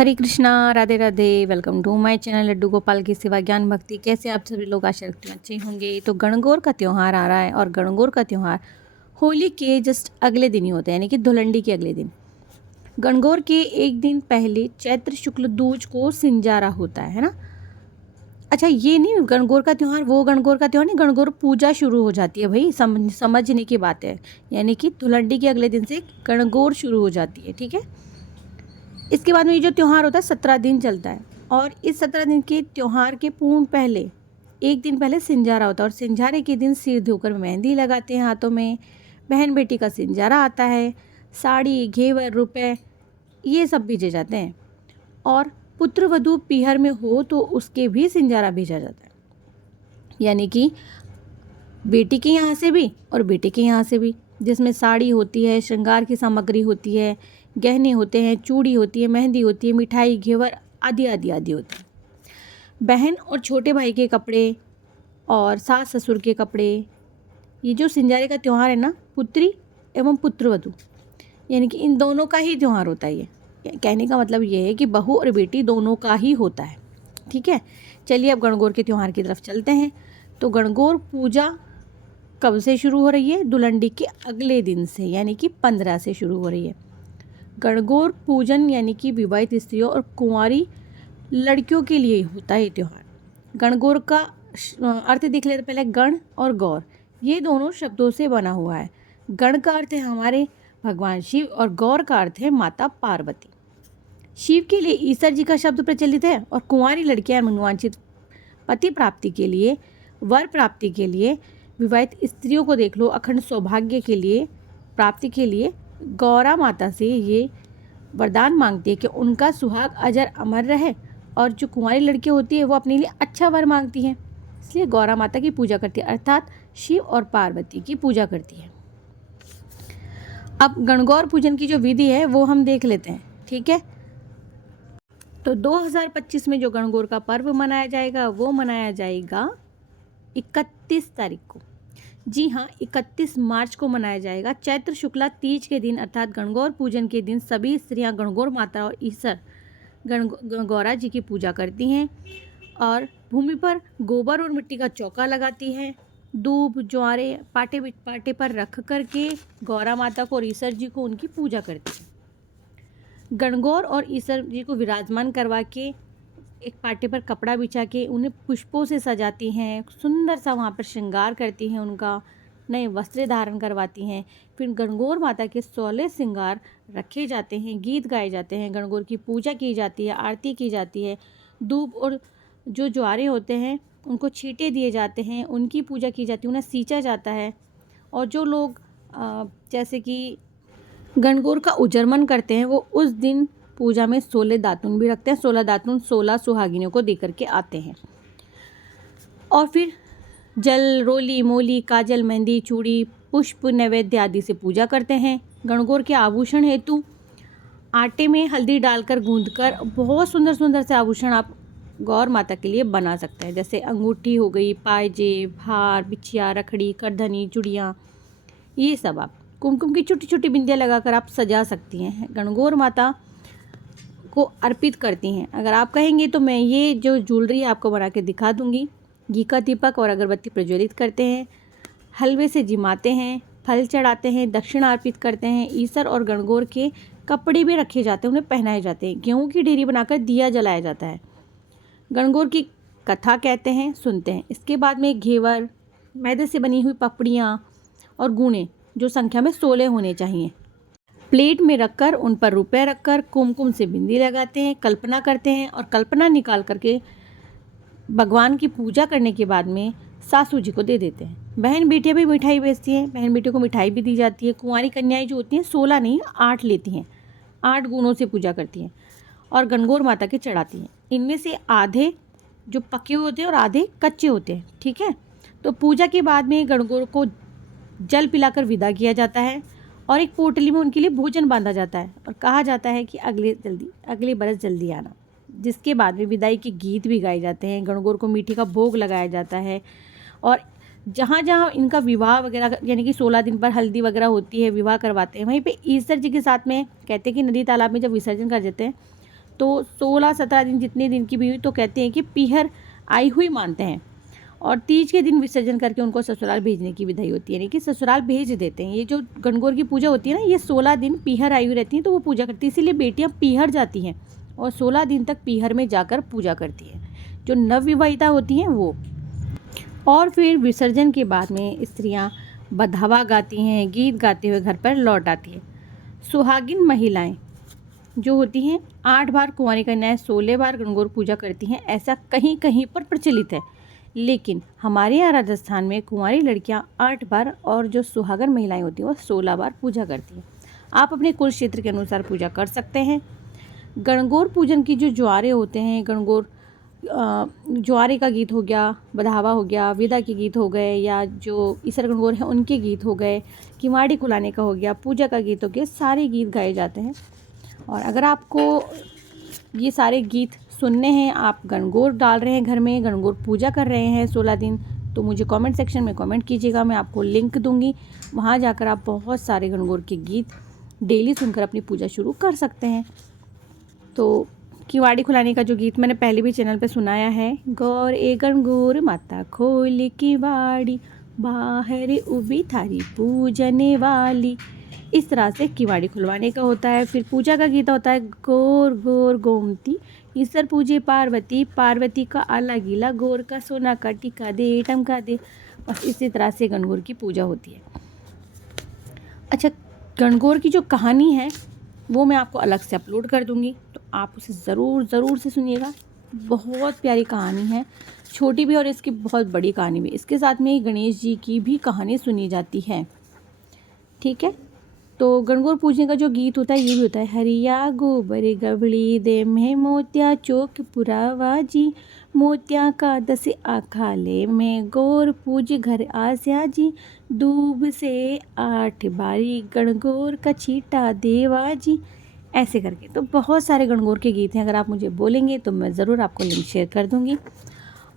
Hare Krishna, Radhe Radhe. Welcome to my channel Laddu Gopal की सेवा ज्ञान भक्ति। कैसे आप सभी लोग, आशा रखती हूँ अच्छे होंगे। तो गणगौर का त्यौहार आ रहा है और गणगौर का त्यौहार होली के जस्ट अगले दिन ही होता है, यानी कि धुलंडी के अगले दिन। गणगौर के एक दिन पहले चैत्र शुक्ल दूज को सिंजारा होता है ना। अच्छा, ये नहीं गणगौर का त्यौहार, वो गणगौर का त्यौहार नहीं, गणगौर पूजा शुरू हो जाती है भाई, समझने की बात है। यानी कि धुलंडी के अगले दिन से गणगौर शुरू हो जाती है, ठीक है। इसके बाद में ये जो त्यौहार होता है 17 दिन चलता है, और इस 17 दिन के त्यौहार के पूर्ण पहले एक दिन पहले सिंजारा होता है। और सिंजारे के दिन सिर धोकर मेहंदी लगाते हैं हाथों में, बहन बेटी का सिंजारा आता है, साड़ी घेवर रुपए ये सब भेजे जाते हैं। और पुत्र वधू पीहर में हो तो उसके भी सिंजारा भेजा जाता है, यानी कि बेटी के यहाँ से भी और बेटे के यहाँ से भी, जिसमें साड़ी होती है, श्रृंगार की सामग्री होती है, गहने होते हैं, चूड़ी होती है, मेहंदी होती है, मिठाई घेवर आदि आदि आदि होती है। बहन और छोटे भाई के कपड़े और सास ससुर के कपड़े। ये जो सिंजारे का त्यौहार है ना, पुत्री एवं पुत्रवधू यानी कि इन दोनों का ही त्यौहार होता है। ये कहने का मतलब ये है कि बहू और बेटी दोनों का ही होता है, ठीक है। चलिए अब गणगौर के त्यौहार की तरफ चलते हैं। तो गणगौर पूजा कब से शुरू हो रही है? धुलंडी के अगले दिन से, यानी कि 15 से शुरू हो रही है। गणगौर पूजन यानी कि विवाहित स्त्रियों और कुंवारी लड़कियों के लिए होता है ये त्यौहार। गणगौर का अर्थ देख लेते पहले। गण और गौर ये दोनों शब्दों से बना हुआ है। गण का अर्थ है हमारे भगवान शिव और गौर का अर्थ है माता पार्वती। शिव के लिए ईश्वर जी का शब्द प्रचलित है, और कुंवारी लड़कियां मनोवांछित पति प्राप्ति के लिए, वर प्राप्ति के लिए, विवाहित स्त्रियों को देख लो अखंड सौभाग्य के लिए, प्राप्ति के लिए गौरा माता से ये वरदान मांगती है कि उनका सुहाग अजर अमर रहे। और जो कुंवारी लड़की होती है वो अपने लिए अच्छा वर मांगती है, इसलिए गौरा माता की पूजा करती है, अर्थात शिव और पार्वती की पूजा करती है। अब गणगौर पूजन की जो विधि है वो हम देख लेते हैं, ठीक है। तो 2025 में जो गणगौर का पर्व मनाया जाएगा वो मनाया जाएगा 31 तारीख को। जी हाँ, 31 मार्च को मनाया जाएगा। चैत्र शुक्ला तीज के दिन अर्थात गणगौर पूजन के दिन सभी स्त्रियां गणगौर माता और ईश्वर गणगौरा जी की पूजा करती हैं, और भूमि पर गोबर और मिट्टी का चौका लगाती हैं। दूब ज्वारे पाटे पर रख करके गौरा माता को और ईश्वर जी को उनकी पूजा करती हैं। गणगौर और ईश्वर जी को विराजमान करवा के एक पाटे पर कपड़ा बिछा के उन्हें पुष्पों से सजाती हैं, सुंदर सा वहाँ पर श्रृंगार करती हैं, उनका नए वस्त्र धारण करवाती हैं। फिर गणगौर माता के 16 श्रृंगार रखे जाते हैं, गीत गाए जाते हैं, गणगौर की पूजा की जाती है, आरती की जाती है। दूब और जो ज्वारे होते हैं उनको छींटे दिए जाते हैं, उनकी पूजा की जाती है, उन्हें सींचा जाता है। और जो लोग जैसे कि गणगौर का उजरमन करते हैं वो उस दिन पूजा में 16 दातुन भी रखते हैं। 16 दातुन 16 सुहागिनियों को दे करके आते हैं। और फिर जल, रोली, मोली, काजल, मेहंदी, चूड़ी, पुष्प, नैवेद्य आदि से पूजा करते हैं। गणगौर के आभूषण हेतु आटे में हल्दी डालकर गूंथकर बहुत सुंदर सुंदर से आभूषण आप गौर माता के लिए बना सकते हैं, जैसे अंगूठी हो गई, पायजेब, हार, बिछिया, रखड़ी, करधनी, चूड़ियाँ, ये सब आप कुमकुम की छोटी छोटी बिंदियाँ लगाकर आप सजा सकती हैं। गणगौर माता को अर्पित करती हैं। अगर आप कहेंगे तो मैं ये जो ज्वेलरी आपको बना के दिखा दूंगी। घी का दीपक और अगरबत्ती प्रज्वलित करते हैं, हलवे से जिमाते हैं, फल चढ़ाते हैं, दक्षिणा अर्पित करते हैं। ईसर और गणगौर के कपड़े भी रखे जाते हैं, उन्हें पहनाए जाते हैं। गेहूं की ढेरी बनाकर दिया जलाया जाता है। गणगौर की कथा कहते हैं, सुनते हैं। इसके बाद में घेवर, मैदे से बनी हुई पपड़ियाँ और गुणे जो संख्या में 16 होने चाहिए, प्लेट में रखकर उन पर रुपए रखकर कुमकुम से बिंदी लगाते हैं, कल्पना करते हैं, और कल्पना निकाल करके भगवान की पूजा करने के बाद में सासू जी को दे देते हैं। बहन बेटियां भी मिठाई बेचती हैं, बहन बेटियों को मिठाई भी दी जाती है। कुंवारी कन्याएं जो होती हैं 16 नहीं 8 लेती हैं, 8 गुणों से पूजा करती हैं और गणगौर माता के चढ़ाती हैं। इनमें से आधे जो पके होते हैं और आधे कच्चे होते हैं, ठीक है। तो पूजा के बाद में गणगौर को जल पिलाकर विदा किया जाता है, और एक पोटली में उनके लिए भोजन बांधा जाता है, और कहा जाता है कि अगले बरस जल्दी आना। जिसके बाद में विदाई के गीत भी गाए जाते हैं। गणगौर को मीठी का भोग लगाया जाता है, और जहाँ जहाँ इनका विवाह वगैरह यानी कि 16 दिन पर हल्दी वगैरह होती है, विवाह करवाते हैं, वहीं पे ईश्वर जी के साथ में कहते हैं कि नदी तालाब में जब विसर्जन कर देते हैं तो 16-17 दिन जितने दिन की भी हुई तो कहते हैं कि पीहर आई हुई मानते हैं। और तीज के दिन विसर्जन करके उनको ससुराल भेजने की विधाई होती है, यानी कि ससुराल भेज देते हैं। ये जो गणगौर की पूजा होती है ना, ये 16 दिन पीहर आई हुई रहती हैं तो वो पूजा करती है, इसीलिए बेटियां पीहर जाती हैं और 16 दिन तक पीहर में जाकर पूजा करती हैं, जो नवविवाहिता होती हैं वो। और फिर विसर्जन के बाद में स्त्रियां बधावा गाती हैं, गीत गाते हुए घर पर लौट आती हैं। सुहागिन महिलाएं जो होती हैं 8 बार कुंवारी कन्याएं 16 बार गणगौर पूजा करती हैं, ऐसा कहीं कहीं पर प्रचलित है। लेकिन हमारे यहाँ राजस्थान में कुंवारी लड़कियां 8 बार और जो सुहागन महिलाएं होती हैं वो 16 बार पूजा करती हैं। आप अपने कुल क्षेत्र के अनुसार पूजा कर सकते हैं। गणगौर पूजन की जो ज्वारे होते हैं, गणगौर ज्वारे का गीत हो गया, बधावा हो गया, विदा के गीत हो गए, या जो ईसर गणगौर हैं उनके गीत हो गए, किवाड़ी खुलाने का हो गया, पूजा का गीत हो गया, सारे गीत गाए जाते हैं। और अगर आपको ये सारे गीत सुनने हैं, आप गणगौर डाल रहे हैं घर में, गणगौर पूजा कर रहे हैं 16 दिन, तो मुझे कमेंट सेक्शन में कमेंट कीजिएगा, मैं आपको लिंक दूंगी। वहाँ जाकर आप बहुत सारे गणगौर के गीत डेली सुनकर अपनी पूजा शुरू कर सकते हैं। तो किवाड़ी खुलाने का जो गीत मैंने पहले भी चैनल पे सुनाया है, गौर ए गणगौर माता खोल किवाड़ी, बाहर उबी थारी पूजने वाली, इस तरह से किवाड़ी खुलवाने का होता है। फिर पूजा का गीत होता है, गोर गोर गोमती ईसर पूजे पार्वती, पार्वती का आला गीला, गोर का सोना का टीका दे टमका दे। बस इसी तरह से गणगौर की पूजा होती है। अच्छा, गणगौर की जो कहानी है वो मैं आपको अलग से अपलोड कर दूंगी, तो आप उसे ज़रूर से सुनिएगा। बहुत प्यारी कहानी है, छोटी भी और इसकी बहुत बड़ी कहानी भी। इसके साथ में गणेश जी की भी कहानी सुनी जाती है। ठीक है, तो गणगौर पूजने का जो गीत होता है ये भी होता है, हरिया गोबर गवड़ी दे में मोतिया चौक पुरावा जी, मोतिया का 10 आखाले में गौर पूज घर आस्या जी, दूब से 8 बारी गणगौर का छीटा देवा जी, ऐसे करके। तो बहुत सारे गणगौर के गीत हैं, अगर आप मुझे बोलेंगे तो मैं ज़रूर आपको लिंक शेयर कर दूँगी।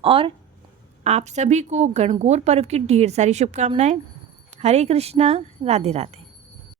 और आप सभी को गणगौर पर्व की ढेर सारी शुभकामनाएँ। हरे कृष्णा, राधे राधे।